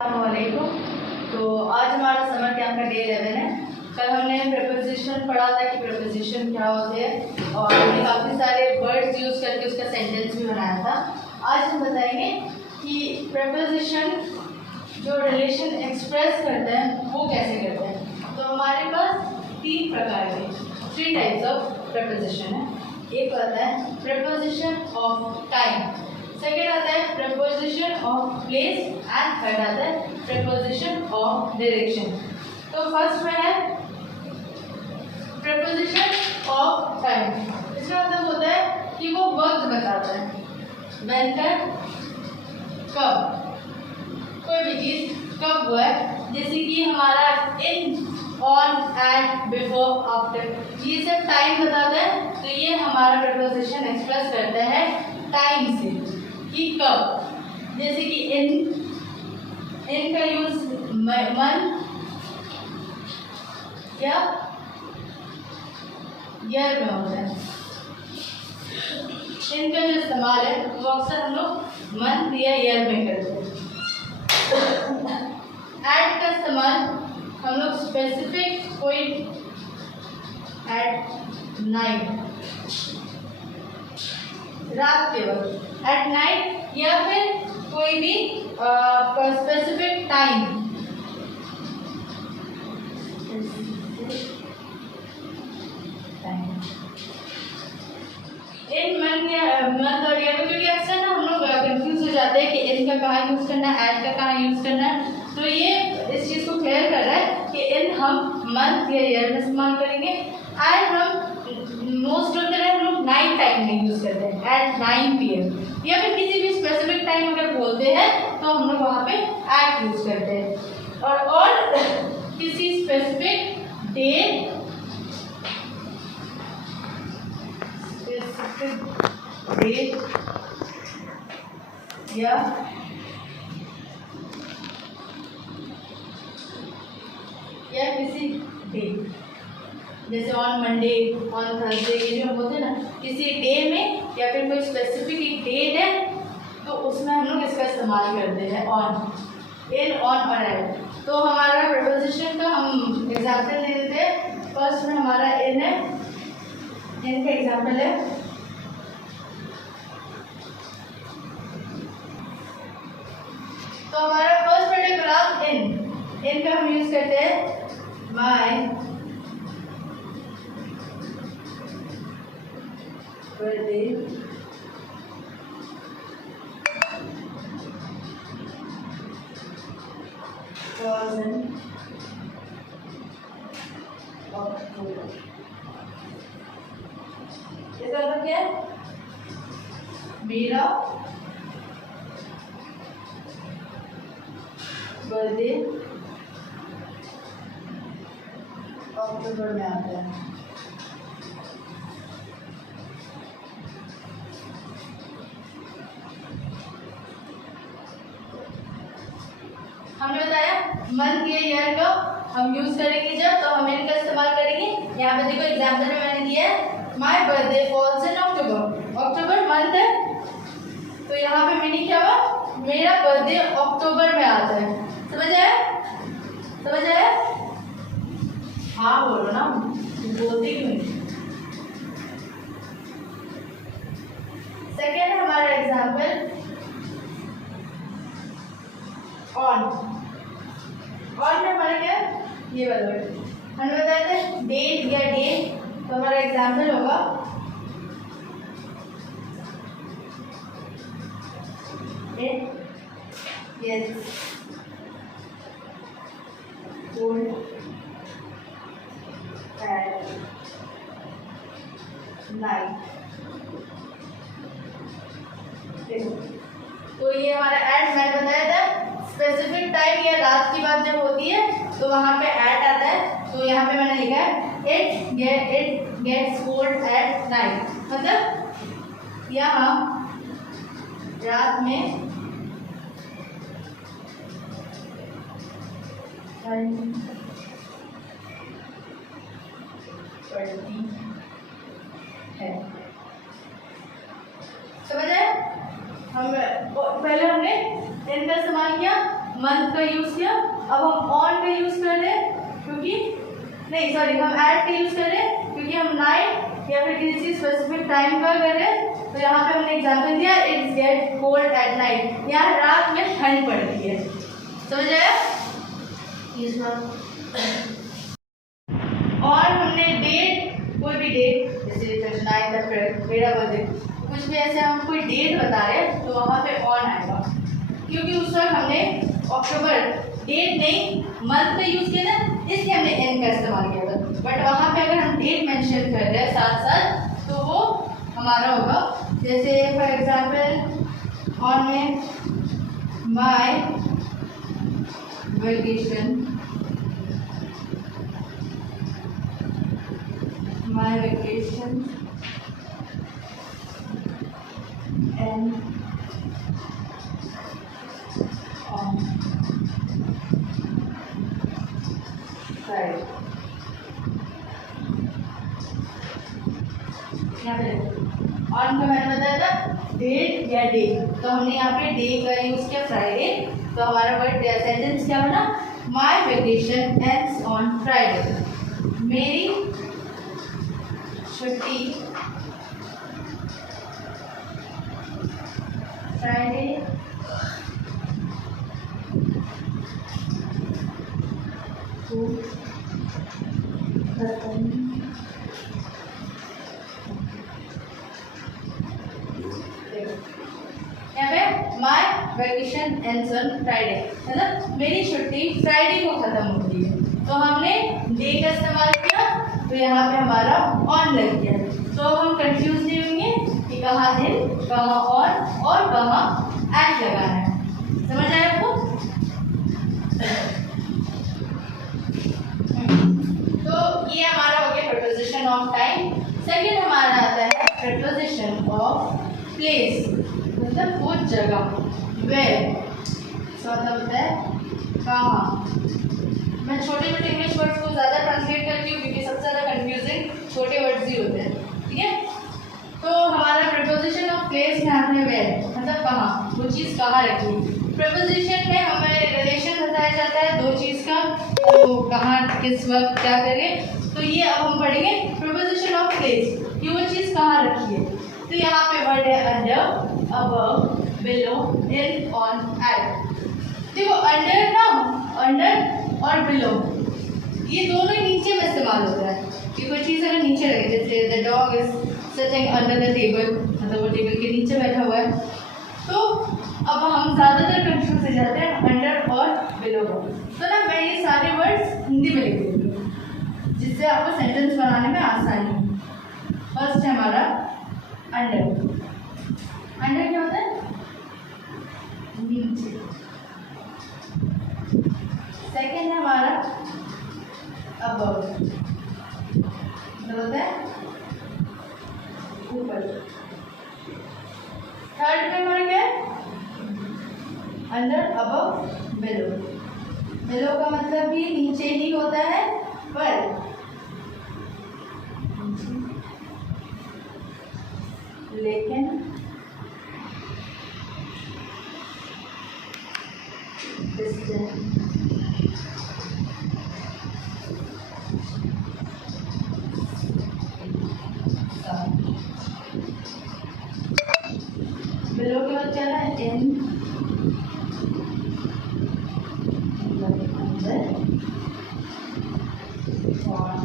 अस्सलामुअलैकुम। तो आज हमारा समर कैंप का डे 11 है। कल हमने प्रेपोजिशन पढ़ा था कि प्रेपोजिशन क्या होते हैं और हमने काफ़ी सारे वर्ड्स यूज़ करके उसका सेंटेंस भी बनाया था। आज हम बताएंगे कि प्रेपोजिशन जो रिलेशन एक्सप्रेस करते हैं वो कैसे करते हैं। तो हमारे पास तीन प्रकार के 3 टाइप्स ऑफ प्रेपोजिशन है। एक आता है प्रेपोजिशन ऑफ टाइम, सेकेंड आता है preposition of place and third आता है प्रेपोजिशन ऑफ डायरेक्शन। तो फर्स्ट में है प्रेपोजिशन ऑफ टाइम। इसका मतलब होता है कि वो वक्त बताता है, व्हेन का कब, कोई भी चीज़ कब हुआ है, जैसे कि हमारा इन, ऑन, एट, बिफोर, आफ्टर, ये सब टाइम बताता है। तो ये हमारा प्रेपोजिशन एक्सप्रेस करता है टाइम से कि कब, जैसे कि इन का यूज मन या ईयर में होता है। इन का जो इस्तेमाल है वो अक्सर हम लोग मंथ या ईयर में करते हैं। एट का इस्तेमाल हम लोग स्पेसिफिक कोई एट नाइट, रात के वक्त, एट नाइट, या फिर कोई भी स्पेसिफिक टाइम। इन मंथ और ईयर में, क्योंकि अक्सर ना हम लोग कंफ्यूज हो जाते हैं कि इन का कहाँ यूज़ करना है, एट का कहाँ यूज़ करना है। तो ये इस चीज़ को क्लियर कर रहा है कि इन हम मंथ या ईयर में इस्तेमाल करेंगे, एंड हम मोस्ट ऑफ द टाइम हम लोग नाइट टाइम में यूज़ करते हैं, एट 9 PM, या फिर किसी भी स्पेसिफिक टाइम अगर बोलते हैं तो हम लोग वहाँ पे एट यूज़ करते हैं। और किसी स्पेसिफिक डे या किसी डे, जैसे ऑन मंडे, ऑन थर्सडे, ये जो बोलते हैं ना, किसी डे में या फिर कोई स्पेसिफिक एक डेट है तो उसमें हम लोग इसका इस्तेमाल करते हैं, ऑन, इन, ऑन और एट। तो हमारा प्रेपोजिशन का हम एग्जाम्पल दे देते हैं। फर्स्ट में हमारा इन है, इन का एग्जाम्पल है तो हमारा फर्स्ट पैराग्राफ इन का हम यूज करते हैं my birthday was in October। इसका मतलब क्या है? मेरा बर्थडे अक्टूबर में आता है। हमने बताया मंथ या ईयर का हम यूज करेंगे जब, तो हम इनका इस्तेमाल करेंगे। यहाँ पे देखो एग्जाम्पल में मैंने दिया है my birthday falls in October. October month है, तो यहाँ पे मीनिंग क्या हुआ? मेरा बर्थडे अक्टूबर में आता है। समझ आया? समझ आया? हाँ बोलो ना, बोलते क्यों नहीं? सेकेंड हमारा एग्जाम्पल ऑन में हमारा क्या, ये वाला हमने बताया था डेट या डे। तो हमारा एग्जाम्पल होगा यस ओल्ड एट नाइट। तो ये हमारा एट मैंने बताया था, स्पेसिफिक टाइम या रात की बात जब होती है तो वहाँ पे एट आता है। तो यहाँ पे मैंने लिखा है it gets cold at night, मतलब यहाँ रात में पड़ती है। समझ आए? हम पहले हमने इन का इस्तेमाल किया मंथ मंथ का यूज़ किया, अब हम ऑन का यूज़ कर रहे हैं क्योंकि नहीं सॉरी हम ऐट का यूज़ कर रहे हैं क्योंकि हम नाइट या फिर किसी स्पेसिफिक टाइम का कर रहे हैं। तो यहाँ पे हमने एग्जाम्पल दिया it's get cold at night, यहाँ रात में ठंड पड़ती है। समझ आया? और हमने डेट, कोई भी डेट जैसे 9 अप्रैल मेरा बर्थडे, कुछ भी ऐसे हम कोई डेट बता रहे हैं तो वहाँ पे ऑन आएगा क्योंकि उस वक्त हमने अक्टूबर डेट नहीं मंथ का यूज़ किया था, इसलिए हमने एन का इस्तेमाल किया था। बट वहाँ पे अगर हम डेट मेंशन कर रहे हैं साथ साथ तो वो हमारा होगा, जैसे फॉर एग्जांपल ऑन में my vacation and on right. यहाँ पे ऑन का मैंने बताया था डेट या डे, तो हमने यहाँ पे डे का यूज़ किया फ्राइडे, तो हमारा वर्ड सेंटेंस क्या बना, my vacation ends on Friday. मेरी छुट्टी फ्राइडे को खत्म my vacation ends on Friday, मतलब मेरी छुट्टी फ्राइडे को खत्म होती है। तो हमने डे का इस्तेमाल किया तो यहाँ पे हमारा ऑन लग गया, तो हम कंफ्यूज नहीं होंगे कि कहाँ इन कहाँ ऑन और कहाँ एट लगाना है। समझ आया आपको? तो ये हमारा हो गया प्रीपोजिशन ऑफ टाइम। सेकेंड हमारा आता है प्रीपोजिशन ऑफ प्लेस, मतलब वो जगह, वेयर, मतलब होता है कहाँ। मैं छोटे छोटे इंग्लिश वर्ड्स को ज़्यादा ट्रांसलेट करती हूँ क्योंकि सबसे ज़्यादा कंफ्यूजिंग छोटे वर्ड्स ही होते हैं, ठीक है। तो हमारा प्रीपोजिशन ऑफ प्लेस में आता है वेयर, मतलब कहाँ, वो चीज़ कहाँ रखी। प्रीपोजिशन में हमें रिलेशन बताया जाता है दो चीज़ का, तो कहाँ किस वक्त क्या करें। तो ये अब हम पढ़ेंगे प्रीपोजिशन ऑफ प्लेस, कि वो चीज़ कहाँ रखी है। तो यहाँ पे वर्ड है under, above, below, in, on, at. देखो अंडर ना, अंडर और बिलो ये दोनों ही नीचे में इस्तेमाल होता है कि कोई चीज़ अगर नीचे रखे, जैसे the dog is sitting under the table, मतलब वो टेबल के नीचे बैठा हुआ है। तो अब हम ज़्यादातर कंफ्यूज हो जाते हैं अंडर और बिलो का। तो ना मैं ये सारे वर्ड्स हिंदी में लिख देती हूँ जिससे आपको सेंटेंस बनाने में आसानी हो। फर्स्ट है हमारा अंडर। अंडर क्या होता है? नीचे। सेकेंड है हमारा अबव, मतलब होता है ऊपर। थर्ड में हमारा क्या है? Under, above, below. बिलो का मतलब भी नीचे ही होता है, पर लेकिन बिलो के बाद क्या है? इन, अंदर, ऑन,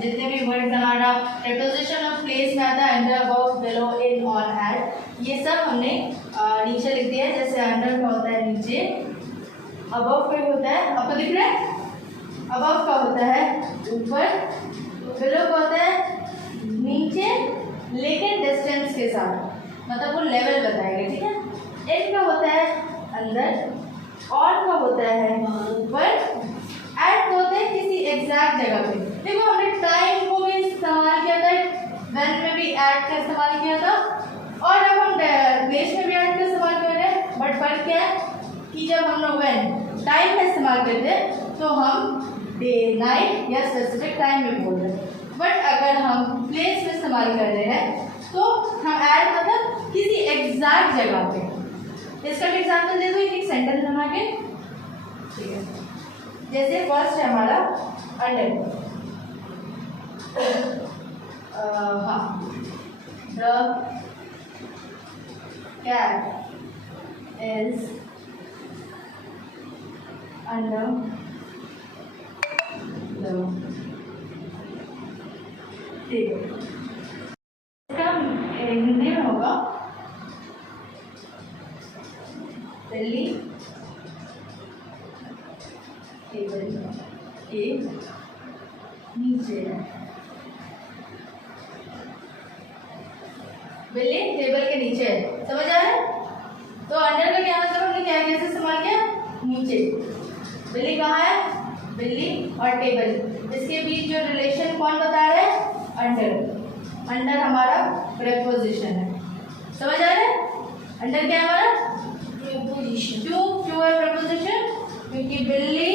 जितने भी वर्ड्स हमारा प्रीपोजिशन ऑफ प्लेस में आता है, under, above, below, in, on, at, ये सब हमने नीचे लिख दिया है। जैसे अंडर का होता है नीचे, अबव का होता है, आपको दिख रहा है? अबव का होता है ऊपर, बिलो का होता है नीचे लेकिन डिस्टेंस के साथ, मतलब वो लेवल बताएगा, ठीक है। इन का होता है अंदर, ऑन का होता है ऊपर, एट होता है किसी एग्जैक्ट जगह पे। देखो हमने टाइम को भी इस्तेमाल किया व्हेन में भी एट का इस्तेमाल किया था और अब हम प्लेस में भी एट का इस्तेमाल कर रहे हैं। बट फर्क क्या है कि जब हम लोग व्हेन टाइम में इस्तेमाल करते हैं तो हम डे नाइट या स्पेसिफिक टाइम में बोल रहे हैं। बट अगर हम प्लेस में इस्तेमाल कर रहे हैं तो हम ऐड मतलब किसी एग्जैक्ट जगह पे। इसका भी एग्जाम्पल दे दो एक सेंटेंस बना के, ठीक है। जैसे फर्स्ट है हमारा अंडर, हाँ, the cat is under the table. इसका हिंदी में होगा दिल्ली टेबल के नीचे है। बिल्ली टेबल के नीचे है, समझ आ रहा है? तो अंडर का क्या मतलब हमने क्या कैसे इस्तेमाल किया? नीचे। बिल्ली कहाँ है? बिल्ली और टेबल, इसके बीच जो रिलेशन कौन बता रहा है? अंडर। अंडर हमारा प्रेपोजिशन है, समझ आ रहा है? अंडर क्या है हमारा? प्रेपोजिशन। क्यों है प्रेपोजिशन? क्योंकि बिल्ली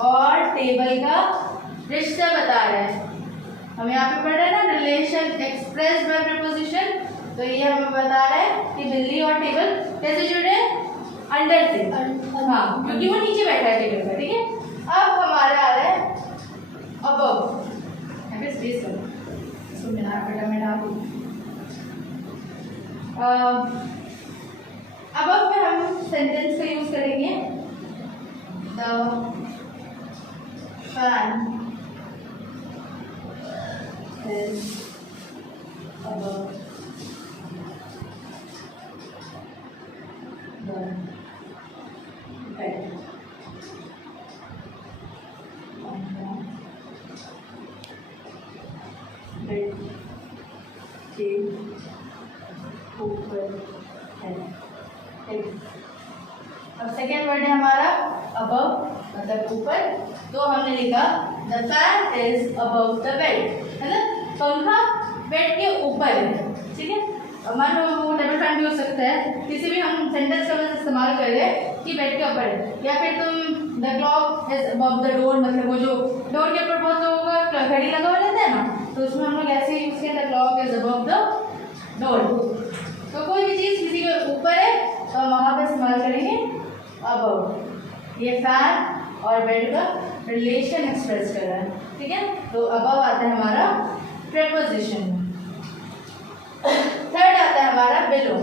और टेबल का रिश्ता बता रहा है। हम यहाँ पे पढ़ रहे हैं ना, रिलेशन एक्सप्रेस बाय प्रेपोजिशन। तो ये हमें बता रहा है कि बिल्ली और टेबल कैसे जुड़े? अंडर से, हाँ, क्योंकि वो नीचे बैठा है टेबल पर, ठीक है। अब हमारा आ रहा है अबव, स्पेस करो इसको, मैं अबव में हम सेंटेंस का यूज करेंगे। The fan is above the bed. Bed के ऊपर है। अब सेकेंड वर्ड है हमारा above, मतलब ऊपर। तो हमने लिखा the fan is above the bed, मतलब पंखा बेड के ऊपर है, ठीक है। अब मान लो वो टेबल फैन भी हो सकता है, किसी भी हम सेंटेंस का इस्तेमाल कर रहे हैं कि बेड के ऊपर है। या फिर तुम the clock is above the door, मतलब वो जो डोर के ऊपर बहुत लोगों का घड़ी लगा हुआ रहता है ना, तो उसमें हम लोग ऐसे यूज किया the clock is above the door. तो कोई भी चीज़ किसी के ऊपर है तो हम वहाँ पर इस्तेमाल करेंगे अबव। ये फैन और बेड का रिलेशन एक्सप्रेस कर रहा है, ठीक है। तो अबव आता है हमारा प्रेपोजिशन। थर्ड आता है हमारा बिलो।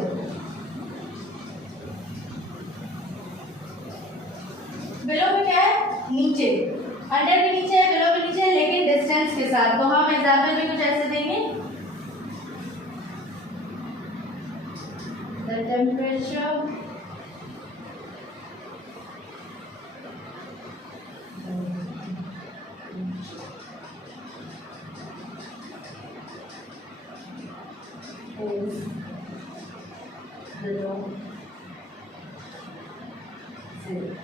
बिलो में क्या है? नीचे। अंडर भी नीचे है, बिलो भी नीचे है, लेकिन डिस्टेंस के साथ। तो हम एग्जाम्पल भी कुछ ऐसे देंगे, द टेम्परेचर is below 0.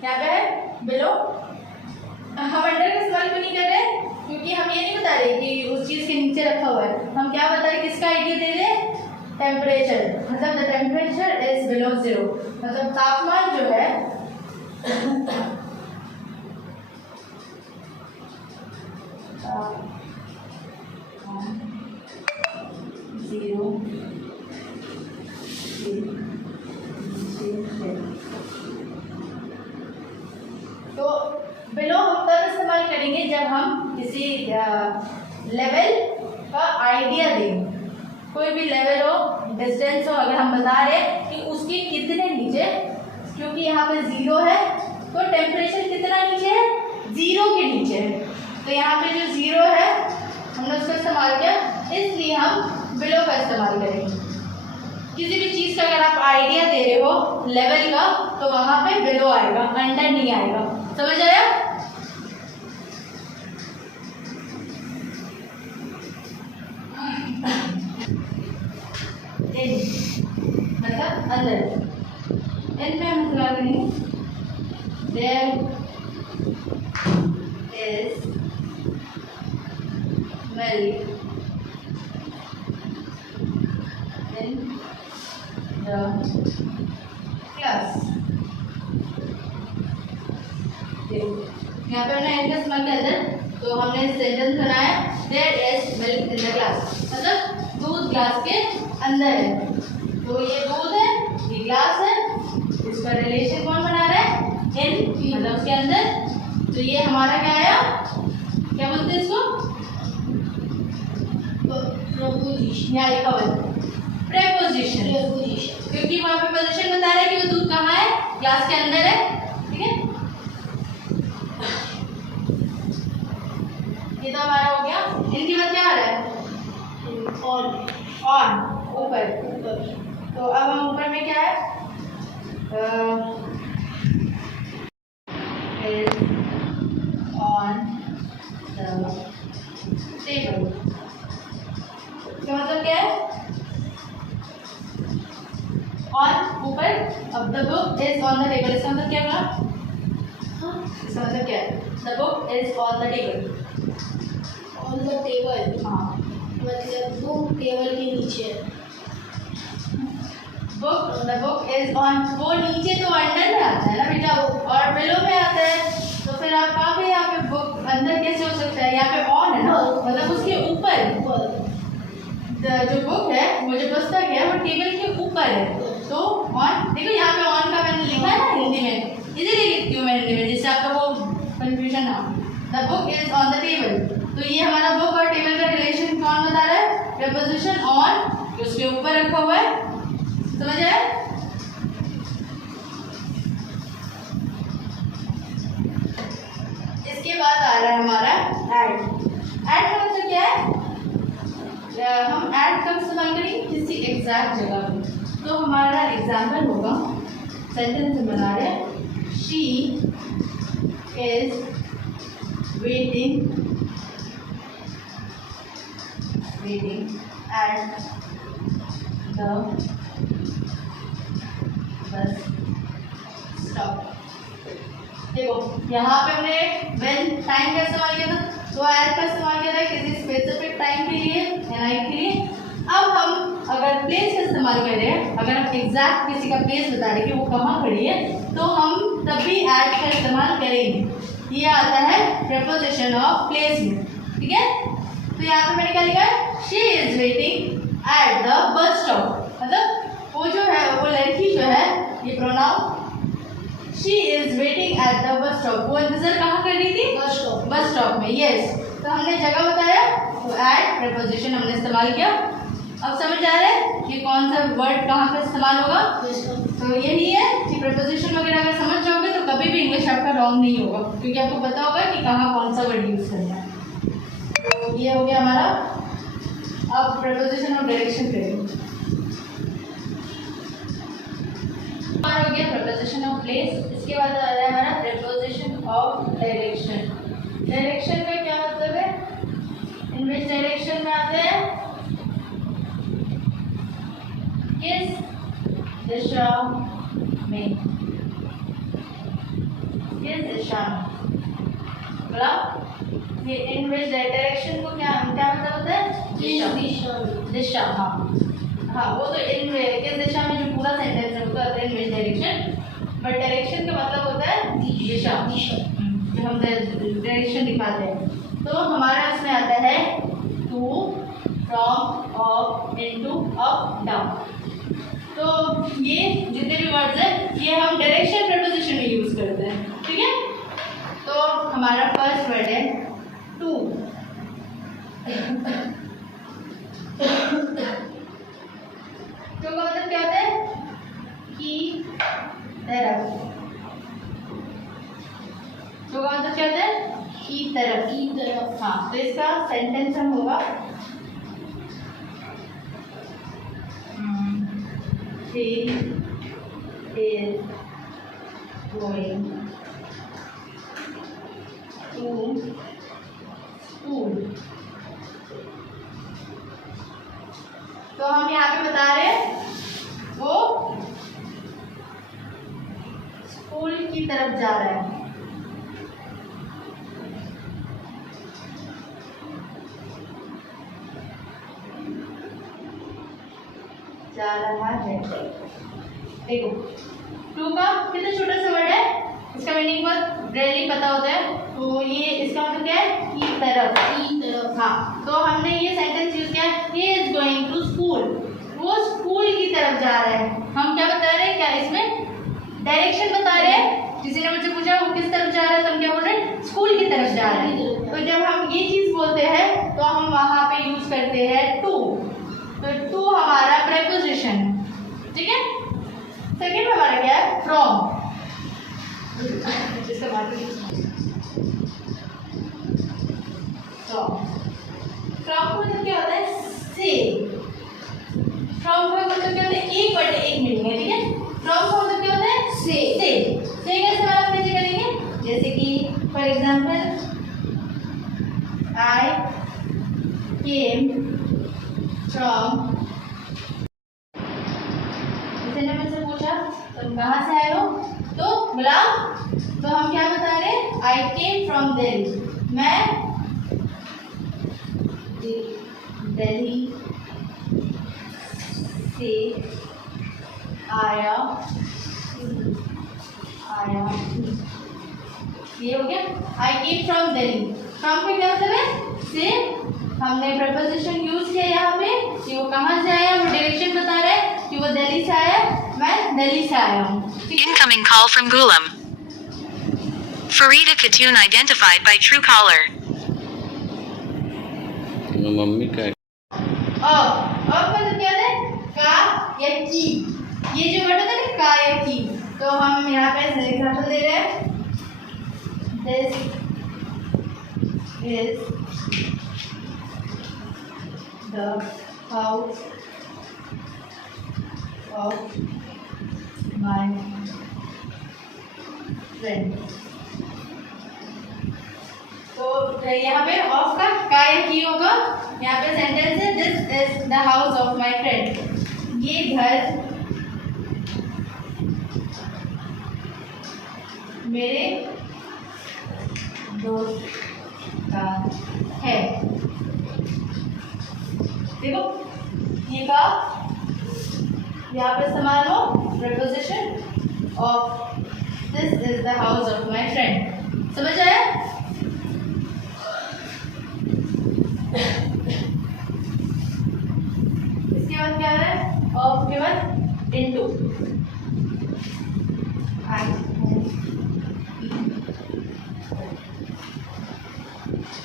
क्या पे है? बिलो। हम अंडर का इस्तेमाल क्यों नहीं कर रहे? क्योंकि हम ये नहीं बता रहे कि उस चीज के नीचे रखा हुआ है। हम क्या बता रहे? किसका आइडिया दे रहे? टेम्परेचर, मतलब द टेम्परेचर इज बिलो 0, मतलब तापमान जो है जीरो तो बिलो हम तब इस्तेमाल करेंगे जब हम किसी लेवल का आइडिया दें। कोई भी लेवल हो, डिस्टेंस हो, अगर हम बता रहे कि उसके कितने नीचे, क्योंकि यहाँ पे 0 है तो टेम्परेचर कितना नीचे है? 0 के नीचे है। तो यहाँ पे जो 0 है हमने उसका इस्तेमाल किया, इसलिए हम बिलो का इस्तेमाल करेंगे। किसी भी चीज़ का अगर आप आइडिया दे रहे हो लेवल का, तो वहाँ पे बिलो आएगा, अंडर नहीं आएगा। समझ आया? इन मतलब अंदर, इन में हम लगा देंगे there is milk in the class. यहाँ पे हमने एन का इस्तेमाल किया था, तो हमने सेंटेंस बनाया there is milk in the glass, मतलब दूध ग्लास के अंदर है। तो ये दूध है, ये ग्लास है, इसका रिलेशन कौन बना रहा है? इन, मतलब उसके अंदर। तो ये हमारा क्या आया, क्या बोलते हैं इसको? प्रेपोजिशन, यहाँ लिखा हुआ है प्रेपोजिशन, क्योंकि वहाँ पे पोजीशन बता रहा है कि वो दूध कहाँ है, ग्लास के अंदर है। ठीक है, ये तो हमारा हो गया। इनके बाद क्या आ रहा है? ऑन, ऊपर। तो अब हम ऊपर में क्या है, ऑन द टेबल। इसका मतलब क्या है? ऑन, ऊपर। अब the book is on the table, इसका मतलब क्या होगा? इसका मतलब क्या है? The book is on the table. On the table, हाँ, मतलब बुक टेबल के नीचे। Book, the book is on, वो नीचे तो अंडर में आता है ना बेटा, और बिलो में आता है। तो फिर आप कहाँ पे, यहाँ पे बुक अंदर कैसे हो सकता है? यहाँ पे ऑन है ना, मतलब उसके ऊपर। जो बुक है, वो जो पुस्तक है, वो टेबल के ऊपर है। तो ऑन, देखो यहाँ पे ऑन का मैंने लिखा है ना हिंदी में, इसीलिए लिखती हूँ मैं हिंदी में, जिससे आपका वो कंफ्यूजन ना हो। The book is on the table, तो ये हमारा बुक और टेबल का रिलेशन कौन बता रहा है? प्रीपोजिशन ऑन, जो उसके ऊपर रखा हुआ है। समझ आया? इसके बाद आ रहा है हमारा ऐड। ऐड का मतलब क्या है? हम ऐड कब इस्तेमाल करेंगे? किसी एग्जैक्ट जगह पे। तो हमारा एग्जाम्पल होगा, सेंटेंस में बना रहे हैं, she is waiting at the bus stop। देखो यहाँ पे हमने when टाइम का इस्तेमाल किया था, तो at का इस्तेमाल किया था किसी स्पेसिफिक टाइम के लिए, नाइट के लिए। अब हम अगर प्लेस का इस्तेमाल कर रहे हैं, अगर हम एग्जैक्ट किसी का प्लेस बता रहे हैं कि वो कहाँ खड़ी है, तो हम तभी at का इस्तेमाल करेंगे। ये आता है प्रीपोजिशन ऑफ प्लेस में। ठीक है, तो यहाँ पे मैंने क्या लिखा है? She is waiting at the bus stop, मतलब वो जो है, वो लड़की जो है, ये pronoun she is waiting at the bus stop, वो इंतजार कहाँ कर रही थी? बस स्टॉप में। यस, तो हमने जगह बताया, तो एट प्रीपोजिशन हमने इस्तेमाल किया। अब समझ आ रहा है कि कौन सा वर्ड कहाँ पे इस्तेमाल होगा? तो यही है कि प्रीपोजिशन वगैरह अगर समझ जाओगे तो कभी भी इंग्लिश आपका रॉन्ग नहीं होगा, क्योंकि आपको पता होगा कि कहाँ कौन सा वर्ड यूज करना है। तो ये हो गया हमारा। अब प्रीपोजिशन ऑफ डायरेक्शन करेंगे। हमारा हो गया प्रीपोजिशन ऑफ प्लेस। इसके बाद आ रहा है हमारा प्रीपोजिशन ऑफ डायरेक्शन। डायरेक्शन का क्या मतलब है? इन विच डायरेक्शन में आते हैं, किस दिशा में, किस दिशा में, बोला? ये इन विच डायरेक्शन को क्या मतलब होता है? दिशा। हाँ, वो तो इन किस दिशा में जो पूरा सेंटेंस है उसका होता है इन विच डायरेक्शन, बट डायरेक्शन का मतलब होता है दिशा, जो हम डायरेक्शन दिखाते हैं। तो हमारा इसमें आता है to, from, of, into, up, down. तो ये जितने भी वर्ड्स हैं, ये हम डायरेक्शन प्रीपोजिशन में यूज करते हैं। ठीक है, तो हमारा फर्स्ट वर्ड है टू। टू का मतलब क्या होता है? की तरफ। टू का मतलब क्या होता है? की तरफ। हाँ, तो इसका सेंटेंस हम होगा, he is going to school। तो हम यहाँ पे बता रहे हैं वो स्कूल की तरफ जा रहा है। जा रहा है। देखो टू का कितना छोटा सा वर्ड है, इसका मीनिंग बहुत रेयरली पता होता है। तो ये इसका मतलब क्या है, की तरफ। की तरफ। हाँ, तो हमने ये सेंटेंस यूज किया, he is going to school, वो स्कूल की तरफ जा रहा है। हम क्या बता रहे हैं, क्या इसमें डायरेक्शन बता रहे हैं। किसी ने मुझसे पूछा वो किस तरफ जा रहा है, तो हम क्या बोल रहे हैं, स्कूल की तरफ जा रहा है। तो जब हम ये चीज बोलते हैं तो हम वहां पे यूज करते हैं टू। तो टू हमारा प्रेपोजिशन है, ठीक है। सेकेंड हमारा क्या है, फ्रॉम। इसका फ्रॉम का मतलब क्या होता है, से। फ्रॉम का मतलब क्या होता है, एक वर्ड एक मीनिंग है, ठीक है। फ्रॉम का मतलब क्या होता है, से का इस्तेमाल आप कैसे करेंगे, जैसे कि for example I came from, किसी ने मुझसे पूछा तुम कहाँ से आए हो, तो बोला, तो हम क्या बता रहे हैं, आई केम फ्रॉम दिल्ली, मैं दिल्ली से आया। ये हो गया, आई केम फ्रॉम दिल्ली। फ्रॉम का क्या मतलब है, से। हमने प्रपोजिशन यूज किया यहाँ पे कि वो कहाँ से आया, वो डायरेक्शन बता रहा है कि वो दिल्ली से आया, मैं दिल्ली से आया हूँ। Incoming call from Gulam. Farida Khatun identified by Truecaller. Mummy का और मतलब क्या है, का या की। ये जो वर्ड होता है ना, का या की, तो हम यहाँ पे एग्जाम्पल दे रहे हैं, this is the house of my friend. तो यहाँ पे ऑफ का या की होगा। यहाँ पे सेंटेंस है, this is the house of my friend, ये घर मेरे दोस्त का है। देखो ये का यहाँ पे इस्तेमाल हो preposition of, this is the house of my friend. समझ आया। इसके बाद क्या है, ऑफ के बाद इनटू।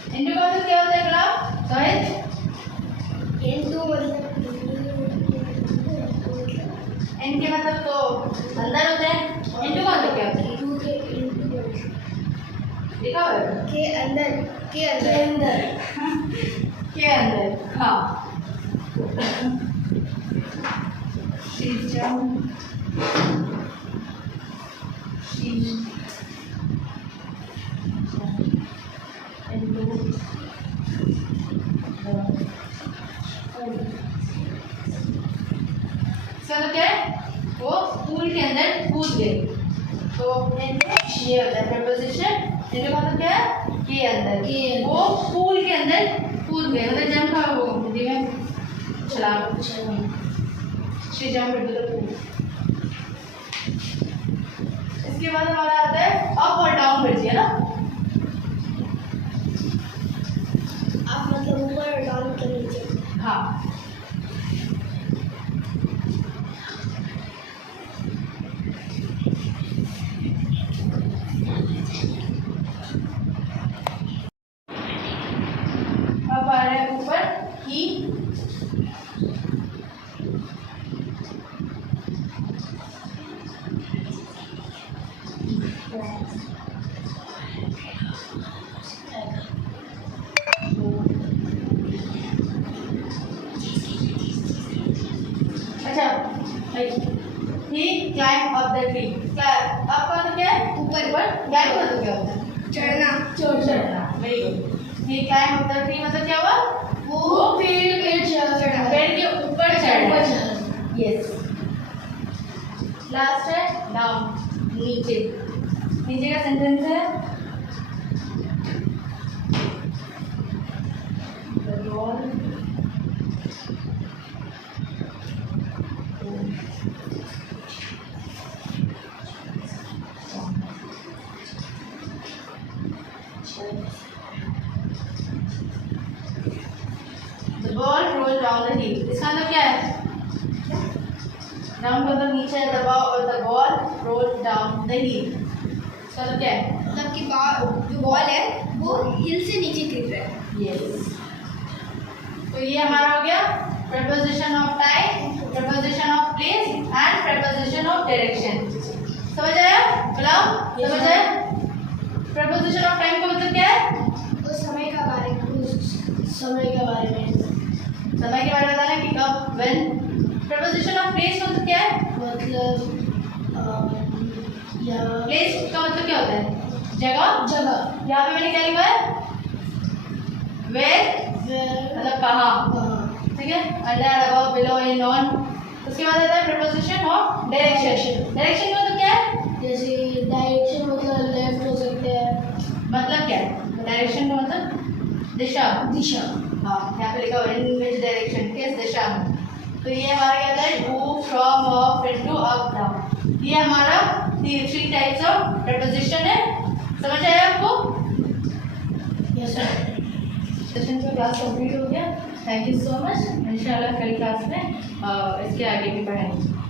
इनटू का मतलब क्या होता है गुलाब, सोहेल? इनटू मतलब इन के मतलब तो अंदर होता है, इनटू का मतलब क्या होता है, इनटू के इनटू देखा हुआ है? के अंदर के अंदर के अंदर, हाँ। तो क्या है, वो पूल के अंदर कूद गए। तो ये होता है प्रपोजिशन। इनका मतलब क्या है, के अंदर, वो पूल के अंदर कूद गए, मतलब जंप का वो हिंदी में छलांग, she jump into the pool. इसके बाद हमारा आता है अप और डाउन बचिए ना, आप मतलब ऊपर और डाउन के नीचे। हाँ। अब आ रहा है ऊपर ही, ही क्लाइंब अप द ट्री। आपका तो क्या है, ऊपर ऊपर, क्लाइंब का तो क्या होता है, चढ़ना। चढ़ना। Very good. He climb up the tree मतलब क्या हुआ, वो पेड़ पे चढ़ा, पेड़ के ऊपर चढ़ना। यस। लास्ट है डाउन, नीचे। नीचे का सेंटेंस है, the wall डाउन द हिल। इसका मतलब क्या है? डाउन का मतलब नीचे दबाओ और the ball roll down the हिल। इसका मतलब क्या है? मतलब कि जो बॉल है वो हिल से नीचे गिर रहा है। यस। तो ये हमारा हो गया preposition of time, preposition of place and preposition of direction। समझ आया? गुलाम समझ आया? preposition of time का मतलब क्या है? उस समय के बारे में समय के बारे में बताना कि कब, when। preposition of place का मतलब क्या है? मतलब place का मतलब क्या होता है? जगह। यहाँ पे मैंने क्या लिखा है? where मतलब कहाँ, ठीक है? Under, above, below, in, on. उसके बाद आता है preposition of direction। डायरेक्शन का मतलब क्या है? जैसे डायरेक्शन मतलब लेफ्ट हो सकते हैं। मतलब क्या है डायरेक्शन का मतलब? दिशा। हाँ, यहाँ पे लिखा हुआ है इन विच डायरेक्शन, किस दिशा में। तो ये हमारा क्या है? To, from, of, into, up, down. ये हमारा 3 टाइप्स ऑफ preposition है। समझ आया आपको? Yes sir. सेशन का क्लास कंप्लीट हो गया। Thank you so much. इंशाल्लाह कल क्लास में इसके आगे भी पढ़ाएंगे।